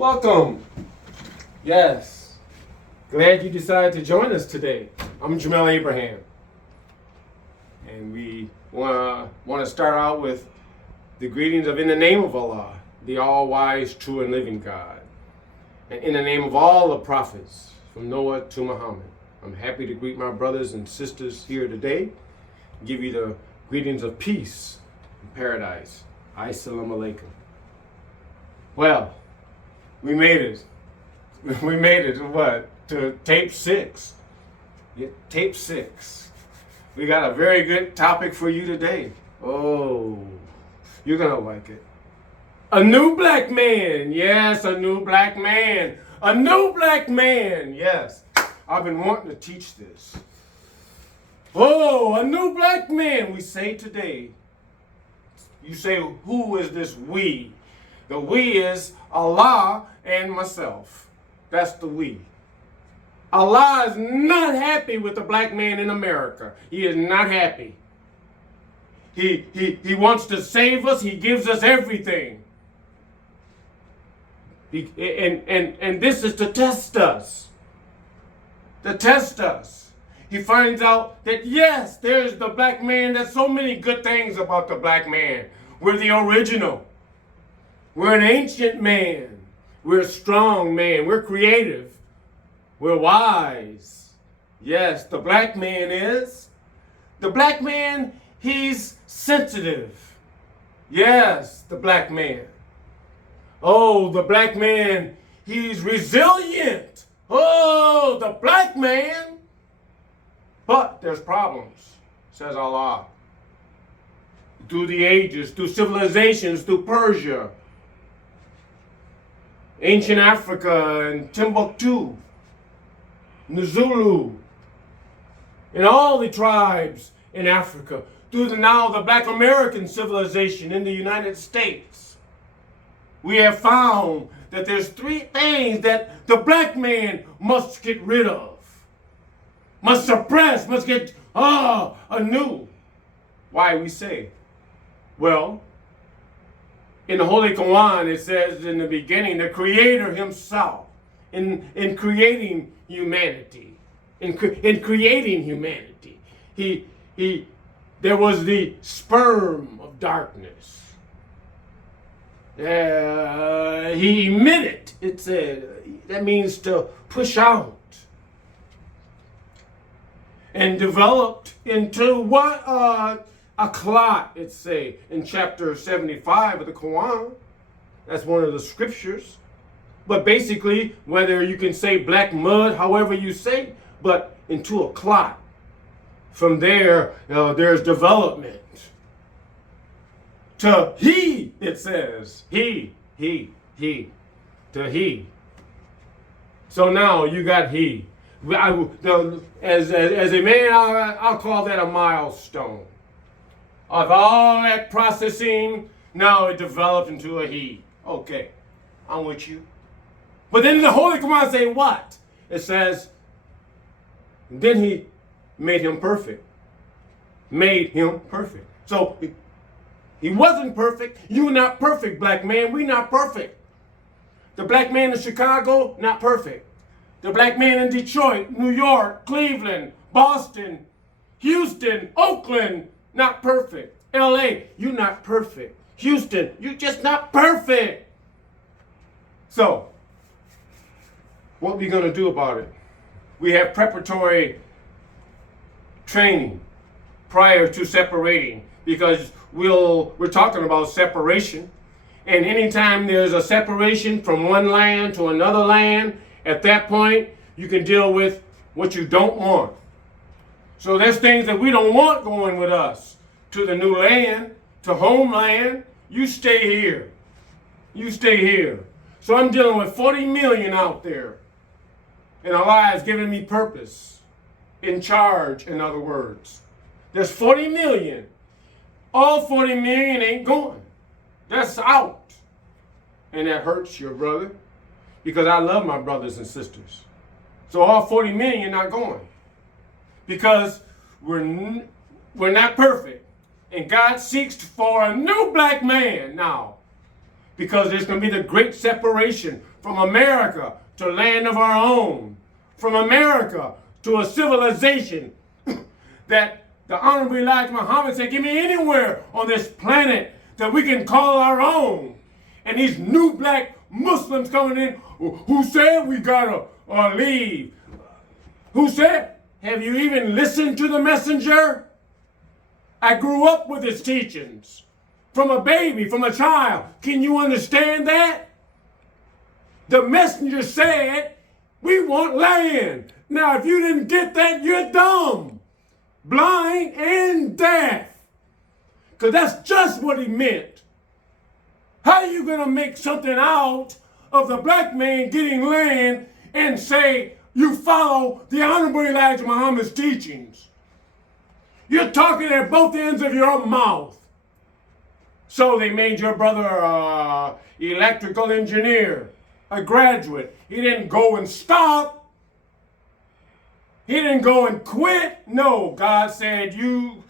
Welcome. Yes. Glad you decided to join us today. I'm Jamel Abraham. And we want to start out with the greetings of in the name of Allah, the all-wise, true, and living God. And in the name of all the prophets, from Noah to Muhammad. I'm happy to greet my brothers and sisters here today. Give you the greetings of peace and paradise. Assalamu alaikum. Well, we made it. We made it to what? To tape 6. Yeah, tape 6. We got a very good topic for you today. Oh, you're going to like it. A new black man. Yes, a new black man. A new black man. Yes. I've been wanting to teach this. Oh, a new black man, we say today. You say, who is this we? The we is Allah and myself. That's the we. Allah is not happy with the black man in America. He is not happy. He wants to save us. He gives us everything. And this is to test us. To test us. He finds out that yes, there's the black man. There's so many good things about the black man. We're the original. We're an ancient man. We're a strong man. We're creative. We're wise. Yes, the black man is. The black man, he's sensitive. Yes, the black man. Oh, the black man, he's resilient. Oh, the black man. But there's problems, says Allah. Through the ages, through civilizations, through Persia, ancient Africa and Timbuktu, Zulu, and all the tribes in Africa, through now the black American civilization in the United States. We have found that there's 3 things that the black man must get rid of, must suppress, must get anew. Why we say? Well, in the Holy Quran, it says in the beginning, the Creator Himself, in creating humanity, in creating humanity, there was the sperm of darkness. He emitted. It said that means to push out, and developed into what a clot, it say, in chapter 75 of the Quran. That's one of the scriptures. But basically, whether you can say black mud, however you say, but into a clot. From there, there's development. To he, it says. He. To he. So now you got he. As a man, I'll call that a milestone. Of all that processing, now it developed into a he. Okay, I'm with you. But then the Holy Quran say what? It says, then he made him perfect. Made him perfect. So he wasn't perfect. You're not perfect, black man. We're not perfect. The black man in Chicago, not perfect. The black man in Detroit, New York, Cleveland, Boston, Houston, Oakland, not perfect. LA, you're not perfect. Houston, you're just not perfect. So, what are we going to do about it? We have preparatory training prior to separating, because we're talking about separation. And anytime there's a separation from one land to another land, at that point, you can deal with what you don't want. So there's things that we don't want going with us to the new land, to homeland. You stay here. You stay here. So I'm dealing with 40 million out there. And Allah has given me purpose. In charge, in other words. There's 40 million. All 40 million ain't going. That's out. And that hurts your brother. Because I love my brothers and sisters. So all 40 million not going. Because we're not perfect. And God seeks for a new black man now. because there's going to be the great separation from America to land of our own, from America to a civilization that the Honorable Elijah Muhammad said, give me anywhere on this planet that we can call our own. And these new black Muslims coming in, who said we gotta leave? Who said? Have you even listened to the messenger? I grew up with his teachings. From a baby, from a child. Can you understand that? The messenger said, we want land. Now, if you didn't get that, you're dumb, blind, and deaf. Because that's just what he meant. How are you going to make something out of the black man getting land and say you follow the Honorable Elijah Muhammad's teachings? You're talking at both ends of your mouth. So they made your brother an electrical engineer, a graduate. He didn't go and stop. He didn't go and quit. No, God said you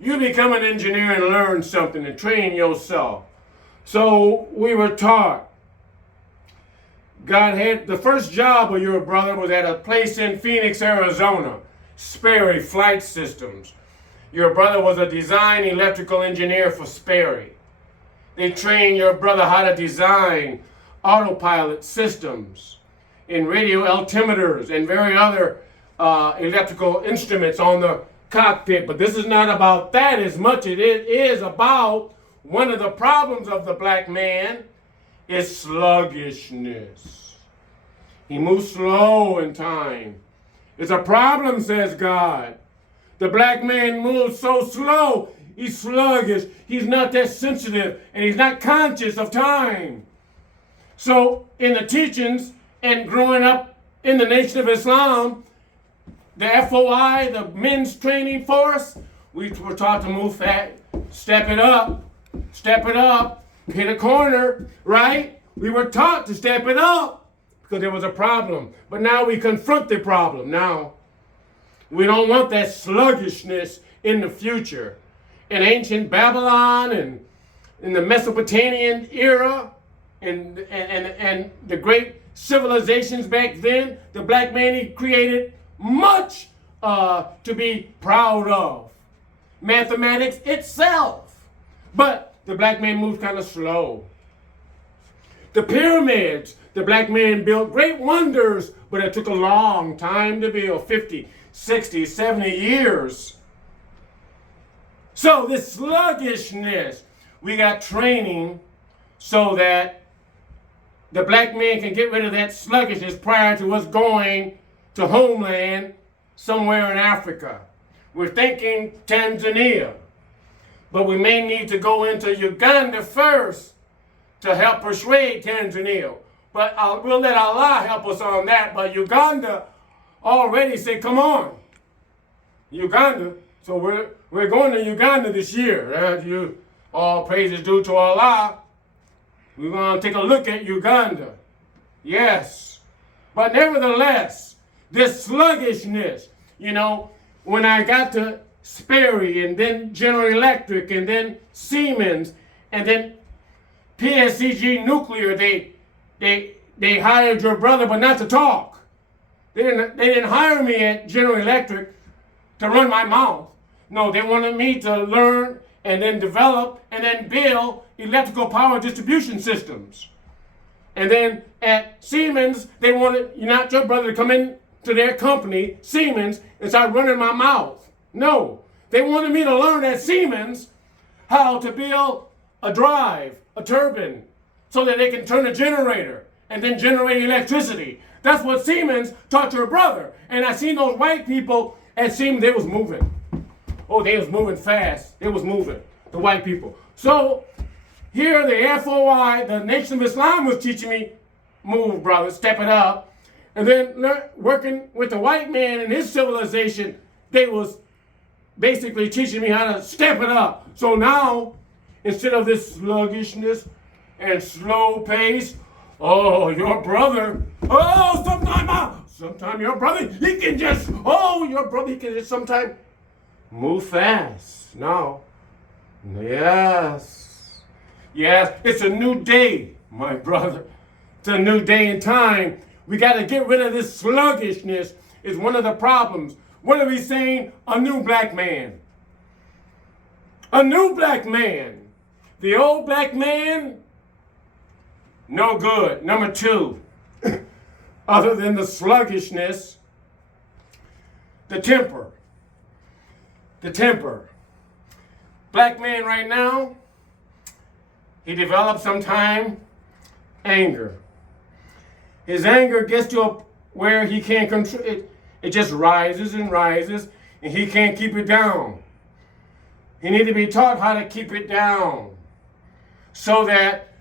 become an engineer and learn something and train yourself. So we were taught. God had the first job of your brother was at a place in Phoenix, Arizona, Sperry Flight Systems. Your brother was a design electrical engineer for Sperry. They trained your brother how to design autopilot systems and radio altimeters and very other electrical instruments on the cockpit. But this is not about that as much as it is about one of the problems of the black man is sluggishness. He moves slow in time. It's a problem, says God. The black man moves so slow, he's sluggish, he's not that sensitive, and he's not conscious of time. So in the teachings and growing up in the Nation of Islam, the FOI, the men's training force, we were taught to move fast, step it up, hit a corner, right? We were taught to step it up because there was a problem. But now we confront the problem. Now, we don't want that sluggishness in the future. In ancient Babylon and in the Mesopotamian era and the great civilizations back then, the black man, he created much to be proud of. Mathematics itself. But the black man moved kind of slow. The pyramids, the black man built great wonders, but it took a long time to build, 50, 60, 70 years. So this sluggishness, we got training so that the black man can get rid of that sluggishness prior to us going to homeland somewhere in Africa. We're thinking Tanzania, but we may need to go into Uganda first to help persuade Tanzania. But we'll let Allah help us on that. But Uganda already said, come on, Uganda. So we're going to Uganda this year. All praises due to Allah. We're going to take a look at Uganda. Yes. But nevertheless, this sluggishness, when I got to Sperry and then General Electric and then Siemens and then PSCG Nuclear, they hired your brother, but not to talk. They didn't hire me at General Electric to run my mouth. No, they wanted me to learn and then develop and then build electrical power distribution systems. And then at Siemens, they wanted not your brother to come in to their company, Siemens, and start running my mouth. No, they wanted me to learn at Siemens how to build a drive, a turbine, so that they can turn a generator and then generate electricity. That's what Siemens taught your brother. And I seen those white people at Siemens, they was moving. Oh, they was moving fast. They was moving, the white people. So here the FOI, the Nation of Islam, was teaching me, move, brother, step it up. And then working with the white man and his civilization, they was basically teaching me how to step it up. So now, instead of this sluggishness and slow pace, your brother, sometime your brother, he can just sometime move fast. No. Yes. Yes, it's a new day, my brother. It's a new day and time. We got to get rid of this sluggishness is one of the problems. What are we saying? A new black man. A new black man. The old black man, no good. Number two, other than the sluggishness, the temper. The temper. Black man right now, he develops sometime anger. His anger gets to where he can't control it. It just rises and rises, and he can't keep it down. He needs to be taught how to keep it down. So that,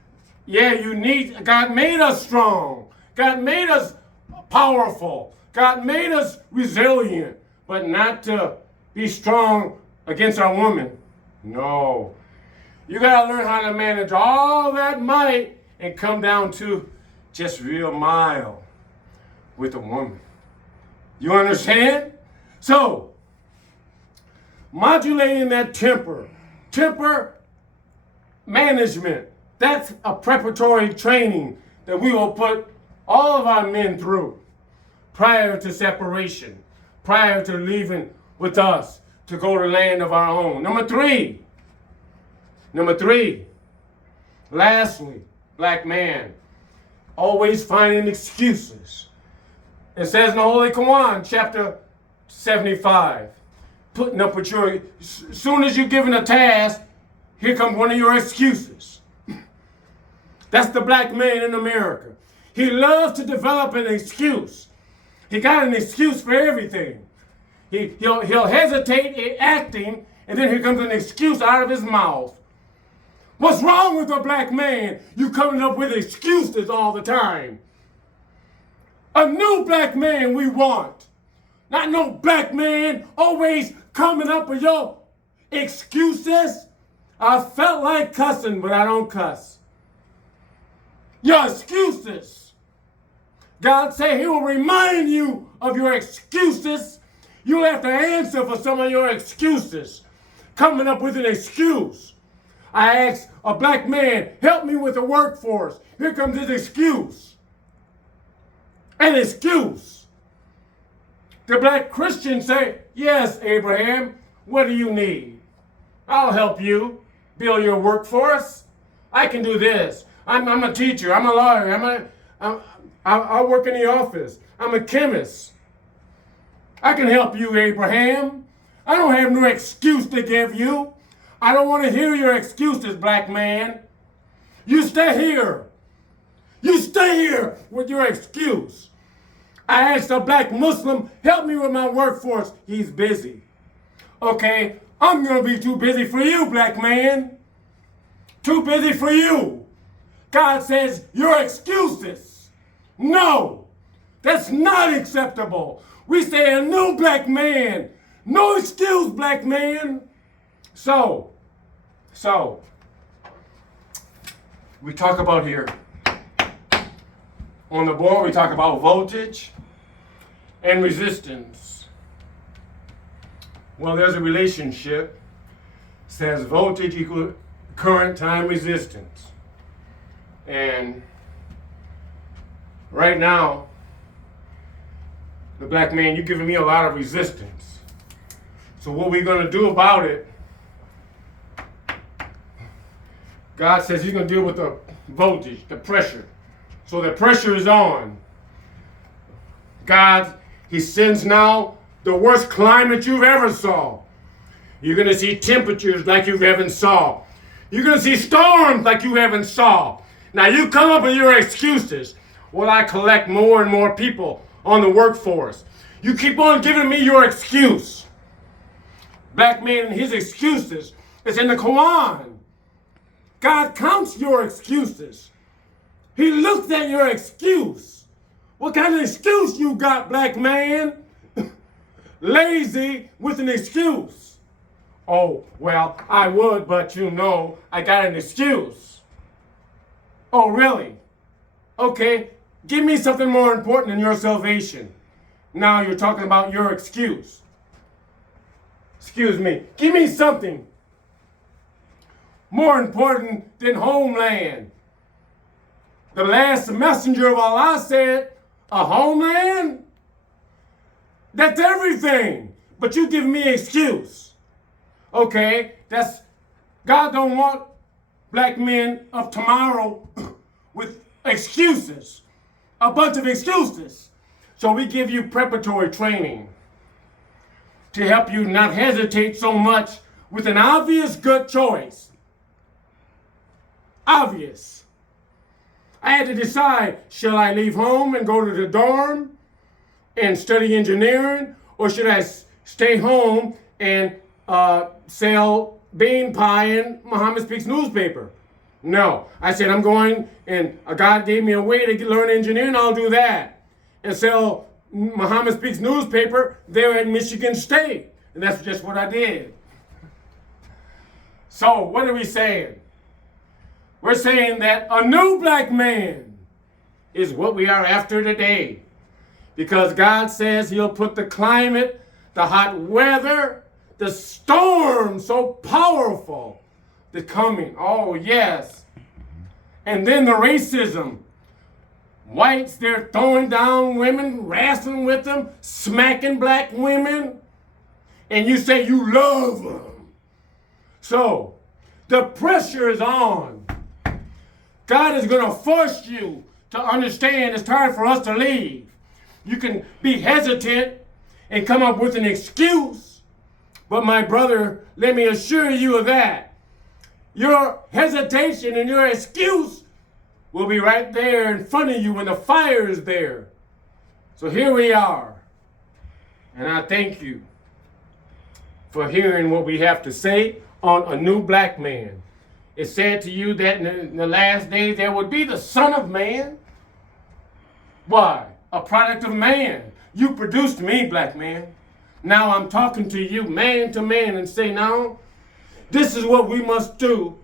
God made us strong. God made us powerful. God made us resilient, but not to be strong against our woman. No. You got to learn how to manage all that might and come down to just real mild with a woman. You understand? So, modulating that temper management, that's a preparatory training that we will put all of our men through prior to separation, prior to leaving with us to go to land of our own. Number three, lastly, black man, always finding excuses. It says in the Holy Quran, chapter 75, putting up with as soon as you're given a task, here comes one of your excuses. That's the black man in America. He loves to develop an excuse. He got an excuse for everything. He'll hesitate in acting, and then here comes an excuse out of his mouth. What's wrong with a black man? You coming up with excuses all the time. A new black man we want. Not no black man always coming up with your excuses. I felt like cussing, but I don't cuss. Your excuses. God said he will remind you of your excuses. You'll have to answer for some of your excuses. Coming up with an excuse. I asked a black man, help me with the workforce. Here comes his excuse. An excuse. The black Christians say, yes, Abraham, what do you need? I'll help you build your workforce. I can do this. I'm a teacher. I'm a lawyer. I work in the office. I'm a chemist. I can help you, Abraham. I don't have no excuse to give you. I don't want to hear your excuses, black man. You stay here. You stay here with your excuse. I asked a black Muslim, help me with my workforce. He's busy. Okay, I'm going to be too busy for you, black man. Too busy for you. God says, your excuses. No, that's not acceptable. We say a new black man. No excuse, black man. So, we talk about here. On the board, we talk about voltage and resistance. Well, there's a relationship. It says voltage equal current time resistance. And right now, the black man, you're giving me a lot of resistance. So what we're going to do about it, God says he's going to deal with the voltage, the pressure. So the pressure is on. God, he sends now the worst climate you've ever saw. You're going to see temperatures like you haven't saw. You're going to see storms like you haven't saw. Now you come up with your excuses. Well, I collect more and more people on the workforce. You keep on giving me your excuse. Black man and his excuses is in the Quran. God counts your excuses. He looks at your excuse. What kind of excuse you got, black man? Lazy with an excuse. Oh, well, I would, but you know, I got an excuse. Oh, really? Okay, give me something more important than your salvation. Now you're talking about your excuse. Excuse me. Give me something more important than homeland. The last messenger of Allah said, a homeland? That's everything. But you give me an excuse. Okay, God don't want black men of tomorrow with excuses. A bunch of excuses. So we give you preparatory training to help you not hesitate so much with an obvious good choice. Obvious. I had to decide, shall I leave home and go to the dorm and study engineering, or should I stay home and sell bean pie in Muhammad Speaks newspaper? No. I said, I'm going, and God gave me a way to learn engineering, I'll do that. And sell Muhammad Speaks newspaper there at Michigan State. And that's just what I did. So, what are we saying? We're saying that a new black man is what we are after today. Because God says he'll put the climate, the hot weather, the storm so powerful, the coming. Oh, yes. And then the racism. Whites, they're throwing down women, wrestling with them, smacking black women. And you say you love them. So, the pressure is on. God is going to force you to understand it's time for us to leave. You can be hesitant and come up with an excuse. But my brother, let me assure you of that. Your hesitation and your excuse will be right there in front of you when the fire is there. So here we are. And I thank you for hearing what we have to say on a new black man. It said to you that in the last days there would be the Son of Man. Why? A product of man. You produced me, black man. Now I'm talking to you man to man and say, now, this is what we must do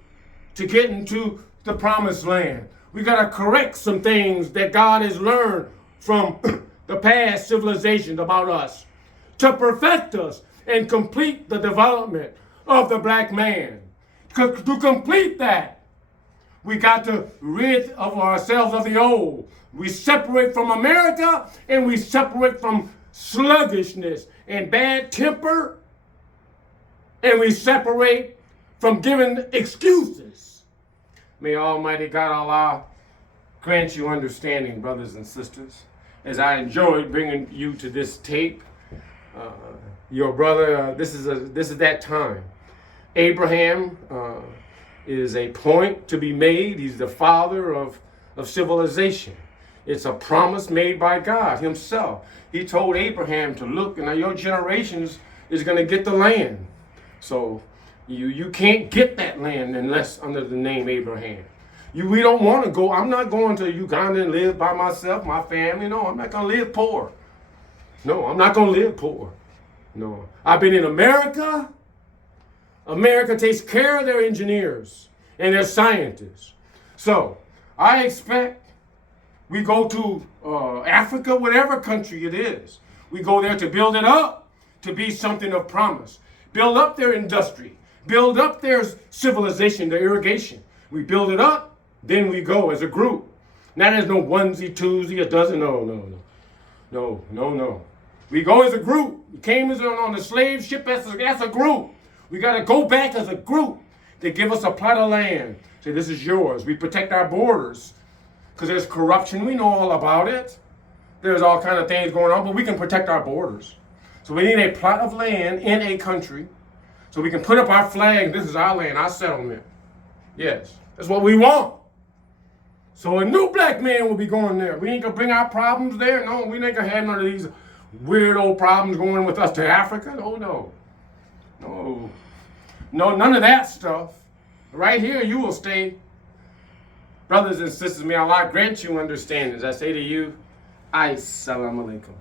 to get into the promised land. We got to correct some things that God has learned from the past civilizations about us to perfect us and complete the development of the black man. To complete that, we got to rid of ourselves of the old. We separate from America and we separate from sluggishness and bad temper, and we separate from giving excuses. May Almighty God Allah grant you understanding, brothers and sisters. As I enjoyed bringing you to this tape, your brother, this is that time. Abraham is a point to be made. He's the father of civilization. It's a promise made by God himself. He told Abraham to look, and your generations is going to get the land. So you can't get that land unless under the name Abraham. We don't want to go. I'm not going to Uganda and live by myself, my family. No, I'm not going to live poor. No, I'm not going to live poor. No. I've been in America. America takes care of their engineers and their scientists. So I expect we go to Africa, whatever country it is. We go there to build it up, to be something of promise. Build up their industry. Build up their civilization, their irrigation. We build it up, then we go as a group. Not as no onesie, twosie, a dozen. No. We go as a group. We came as on the slave ship as a group. We got to go back as a group. They give us a plot of land. Say, this is yours. We protect our borders. Because there's corruption. We know all about it. There's all kind of things going on, but we can protect our borders. So we need a plot of land in a country so we can put up our flag. This is our land, our settlement. Yes, that's what we want. So a new black man will be going there. We ain't going to bring our problems there. No, we ain't going to have none of these weird old problems going with us to Africa. No, none of that stuff. Right here, you will stay. Brothers and sisters, may Allah grant you understanding. As I say to you, Assalamu alaikum.